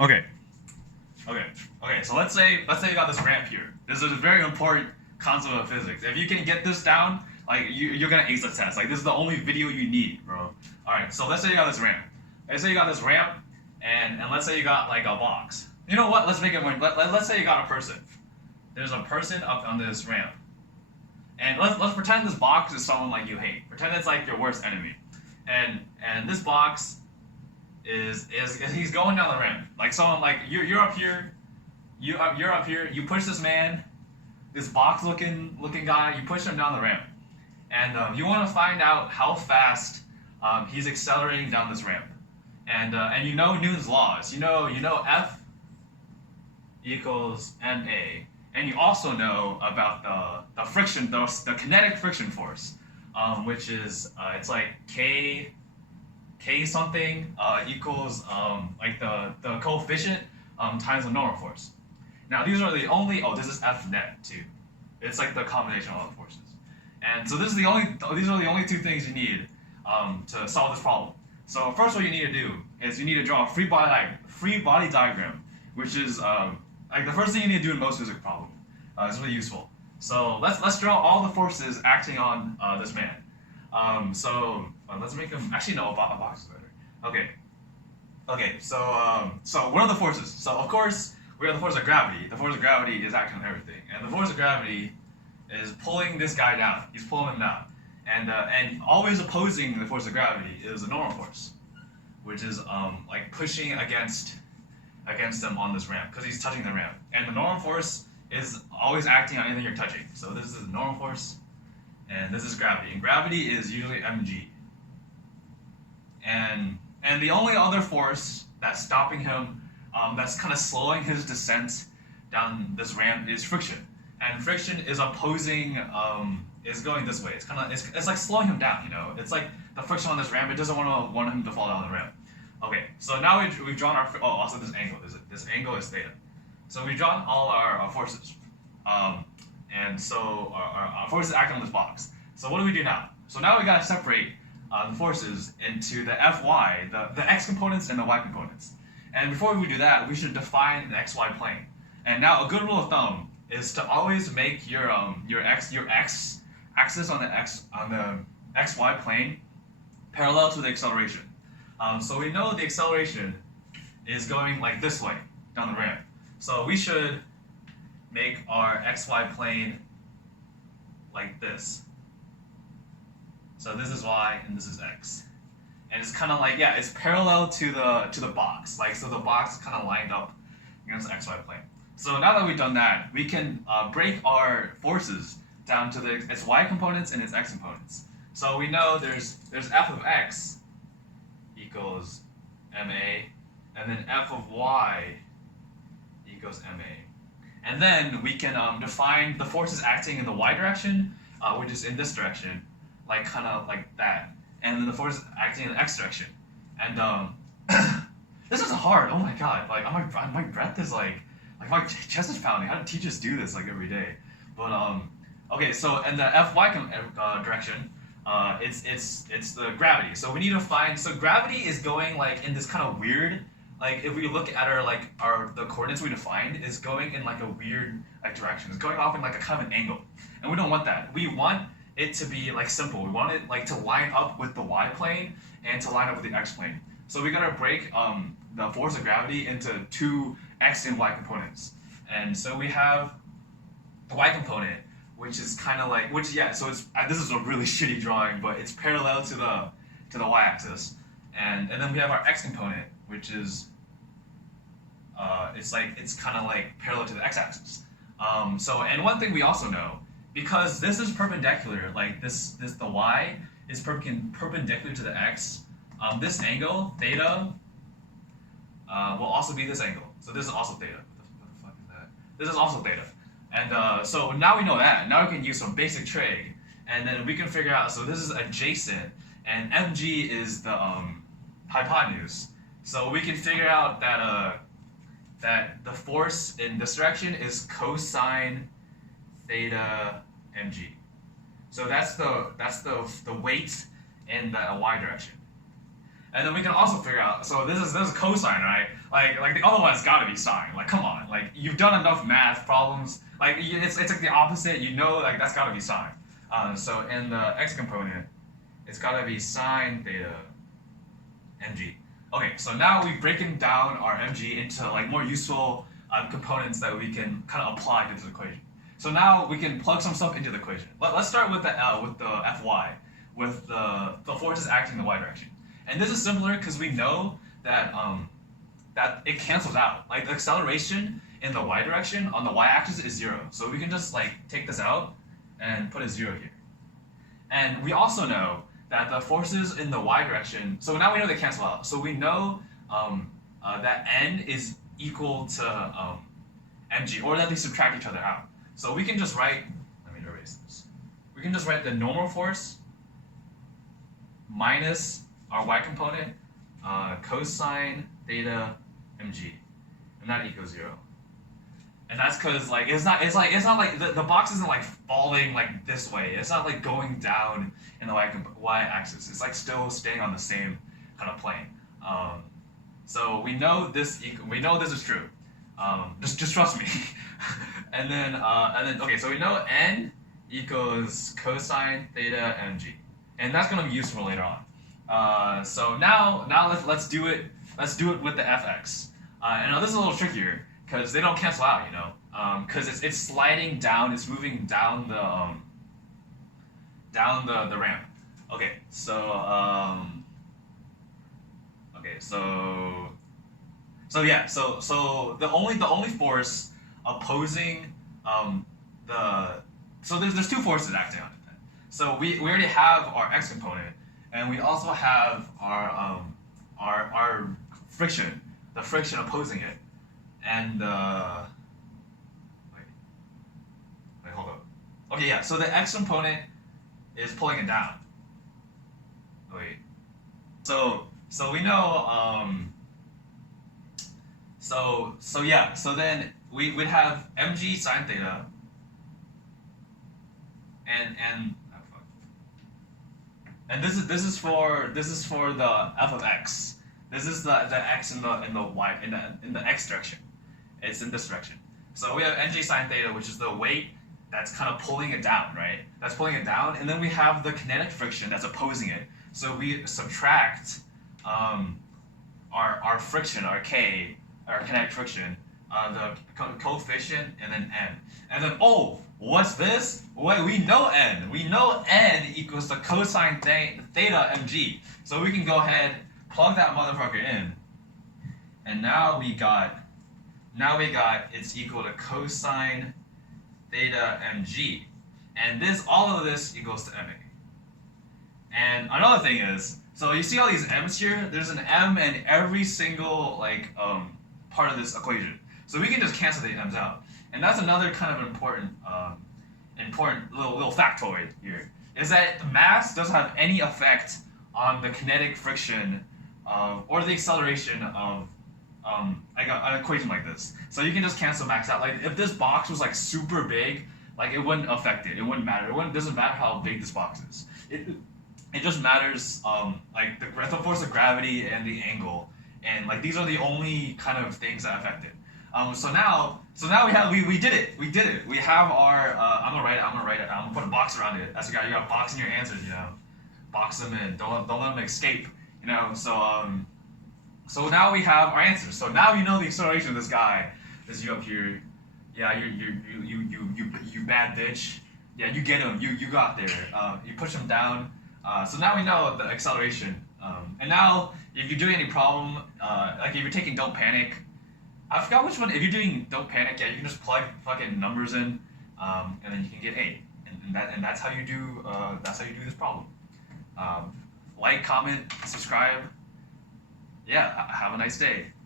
Okay. Okay. So let's say you got this ramp here. This is a very important concept of physics. If you can get this down, like you're gonna ace the test. Like this is the only video you need, bro. All right. So let's say you got this ramp. Let's say you got this ramp, and let's say you got like a box. You know what? Let's make it more. Let's say you got a person. There's a person up on this ramp, and let's pretend this box is someone like you hate. Pretend it's like your worst enemy, and this box is he's going down the ramp. Like someone like you're up here, you're up here. You push this man, this box looking guy. You push him down the ramp, and you want to find out how fast he's accelerating down this ramp, and you know Newton's laws. You know F equals ma, and you also know about the friction, the kinetic friction force, which is it's like k something equals like the coefficient times the normal force. Now these are the only this is F net too. It's like the combination of all the forces. And so these are the only two things you need to solve this problem. So first what you need to do is you need to draw a free body diagram, which is like the first thing you need to do in most physics problem. It's really useful. So let's draw all the forces acting on this man. So let's make him. Actually, no, a box is better. Okay. So what are the forces? So of course we have the force of gravity. The force of gravity is acting on everything, and the force of gravity is pulling this guy down. He's pulling him down, and always opposing the force of gravity is the normal force, which is like pushing against them on this ramp because he's touching the ramp, and the normal force is always acting on anything you're touching. So this is the normal force. And this is gravity. And gravity is usually mg. And the only other force that's stopping him, that's kind of slowing his descent down this ramp is friction. And friction is opposing, is going this way. It's like slowing him down, you know? It's like the friction on this ramp, it doesn't want him to fall down the ramp. Okay, so now we've drawn our, also this angle. This angle is theta. So we've drawn all our forces. And so our forces act on this box. So what do we do now? So now we gotta separate the forces into the Fy, the x components and the y components. And before we do that, we should define the xy plane. And now a good rule of thumb is to always make your x axis on the xy plane parallel to the acceleration. So we know the acceleration is going like this way down the ramp. So we should make our xy plane like this. So this is y and this is x. And it's kind of like, yeah, it's parallel to the box. Like, so the box is kind of lined up against the xy plane. So now that we've done that, we can break our forces down to its y components and its x components. So we know there's f of x equals ma, and then f of y equals ma. And then we can define the forces acting in the y direction, which is in this direction, like kind of like that. And then the forces acting in the x direction. And this is hard. Oh my god! Like my breath is like my chest is pounding. How do teachers do this like every day? But okay. So in the Fy direction, it's the gravity. So we need to find. So gravity is going like in this kind of weird. Like if we look at the coordinates we defined is going in like a weird direction. It's going off in like a kind of an angle, and we don't want that. We want it to be like simple. We want it like to line up with the y plane and to line up with the x plane. So we gotta break the force of gravity into two x and y components. And so we have the y component, which is kind of like so it's this is a really shitty drawing, but it's parallel to the y-axis. And then we have our x component, which is it's kind of like parallel to the x-axis. So, and one thing we also know, because this is perpendicular, like the y is perpendicular to the x, this angle, theta, will also be this angle. So this is also theta. What the fuck is that? This is also theta. And so now we know that. Now we can use some basic trig, and then we can figure out, so this is adjacent, and mg is the hypotenuse. So we can figure out that the force in this direction is cosine theta mg. So that's the weight in the y direction. And then we can also figure out, so this is cosine, right? Like the other one's got to be sine. Like come on, like you've done enough math problems. Like it's like the opposite. You know, like that's got to be sine. So in the x component, it's got to be sine theta mg. Okay, so now we've broken down our mg into like more useful components that we can kind of apply to this equation. So now we can plug some stuff into the equation. Let's start with the Fy, with the forces acting in the y direction. And this is similar because we know that that it cancels out. Like the acceleration in the y direction on the y-axis is 0. So we can just like take this out and put a 0 here. And we also know that the forces in the y direction, so now we know they cancel out. So we know that n is equal to mg, or that they subtract each other out. So we can just write, let me erase this. We can just write the normal force minus our y component, cosine theta mg, and that equals 0. And that's because like it's not like the box isn't like falling like this way. It's not like going down in the y axis. It's like still staying on the same kind of plane. So we know this is true. Just trust me. and then okay, so we know n equals cosine theta mg, and that's gonna be useful later on. So now let's do it. Let's do it with the fx. And now this is a little trickier because they don't cancel out, you know. Because it's sliding down. It's moving down the ramp. Okay, so so the only force opposing there's two forces acting on it. Then. So we already have our x component, and we also have our friction, the friction opposing it, and wait, hold up. Okay, yeah. So the x component is pulling it down. Wait. So we know. So then we'd have mg sine theta. And this is for the f of x. This is the x in the y in the x direction. It's in this direction. So we have mg sine theta, which is the weight that's kind of pulling it down, right? That's pulling it down, and then we have the kinetic friction that's opposing it. So we subtract our friction, our k, our kinetic friction, the coefficient, and then n. And then what's this? Wait, we know n. We know n equals the cosine theta mg. So we can go ahead, plug that motherfucker in, and now we got it's equal to cosine theta mg, and all of this equals to ma. And another thing is, so you see all these m's here. There's an m in every single part of this equation. So we can just cancel the m's out, and that's another kind of important little factoid here, is that mass doesn't have any effect on the kinetic friction or the acceleration of an equation like this. So you can just cancel max out. Like if this box was like super big, like it wouldn't affect it. It wouldn't matter. It doesn't matter how big this box is. It just matters like the force of gravity and the angle, and like these are the only kind of things that affect it. So now we did it. We have our I'm gonna write it. I'm gonna put a box around it. That's you got box in your answers. You know, box them in. Don't let them escape. You know. So now we have our answers. So now you know the acceleration of this guy. This you up here. Yeah, you bad bitch. Yeah, you get him. You got there. You push him down. So now we know the acceleration. And now if you're doing any problem, like if you're taking Don't Panic, I forgot which one. If you're doing Don't Panic, yeah, you can just plug fucking numbers in, and then you can get 8. And that's how you do this problem. Like, comment, subscribe. Yeah, have a nice day.